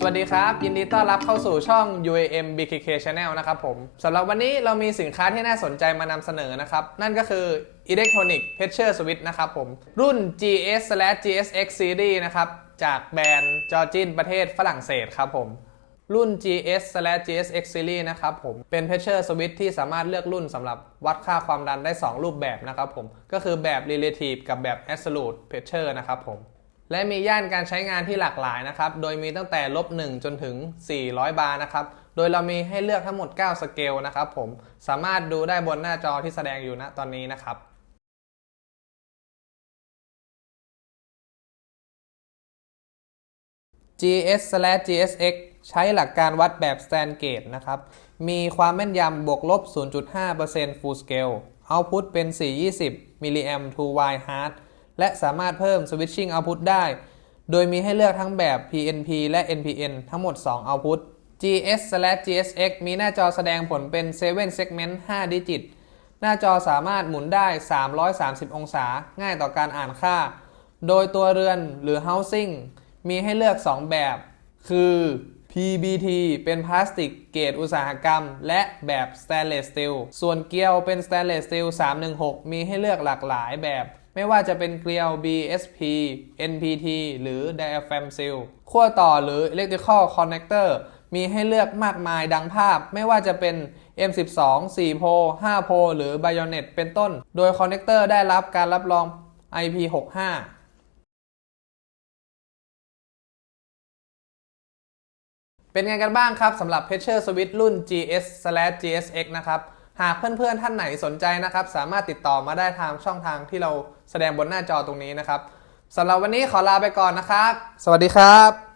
สวัสดีครับ ยินดีต้อนรับเข้าสู่ช่อง UAM BKK Channel นะครับผมสำหรับวันนี้เรามีสินค้าที่น่าสนใจมานำเสนอนะครับ นั่นก็คือ Electronic Pressure Switch นะครับผม รุ่น GS/GSX Series นะครับ จากแบรนด์จอร์จินประเทศฝรั่งเศสครับผม รุ่น GS/GSX Series นะครับผม เป็น Pressure Switch ที่สามารถเลือกรุ่นสำหรับวัดค่าความดันได้ 2 รูปแบบนะครับผม ก็คือแบบ Relative กับแบบ Absolute Pressure นะครับผม และมีย่านการใช้งานที่หลากหลายนะครับ โดยมีตั้งแต่ลบ1จนถึง 400 บาร์นะครับ โดยเรามีให้เลือกทั้งหมด 9 สเกลนะครับผม สามารถดูได้บนหน้าจอที่แสดงอยู่ณตอนนี้นะครับ GS/GSX ใช้หลักการวัดแบบ Stand gate นะครับ มีความแม่นยำบวกลบ 0.5% Full Scale Output เป็น 420มิลลิแอม to wide hard และสามารถเพิ่ม Switching Output ได้ โดยมีให้เลือกทั้งแบบ PNP และ NPN ทั้งหมด 2 Output GS/GSX มีหน้าจอแสดงผลเป็น 7 Segment 5 ดิจิต หน้าจอสามารถหมุนได้ 330 องศา ง่ายต่อการอ่านค่า โดยตัวเรือนหรือ housing มีให้เลือก 2 แบบ คือ PBT เป็นพลาสติกเกรดอุตสาหกรรม และแบบ Stainless Steel ส่วนเกลียวเป็น Stainless Steel 316 มีให้เลือกหลากหลายแบบ ไม่ว่าจะเป็นเกลียว BSP NPT หรือ Diaphragm Seal ขั้วต่อหรือ Electrical Connector มีให้เลือกมากมายดังภาพ ไม่ว่าจะเป็น M12 4 โพ 5 โพ หรือ Bayonet เป็นต้น โดยคอนเนคเตอร์ได้รับการรับรอง IP65 เป็นไงกันบ้างครับสำหรับ Pressure Switch รุ่น GS/GSX นะครับ หากเพื่อนๆท่านไหนสนใจนะครับ สามารถติดต่อมาได้ทางช่องทางที่เราแสดงบนหน้าจอตรงนี้นะครับสำหรับวันนี้ขอลาไปก่อนนะครับ สวัสดีครับ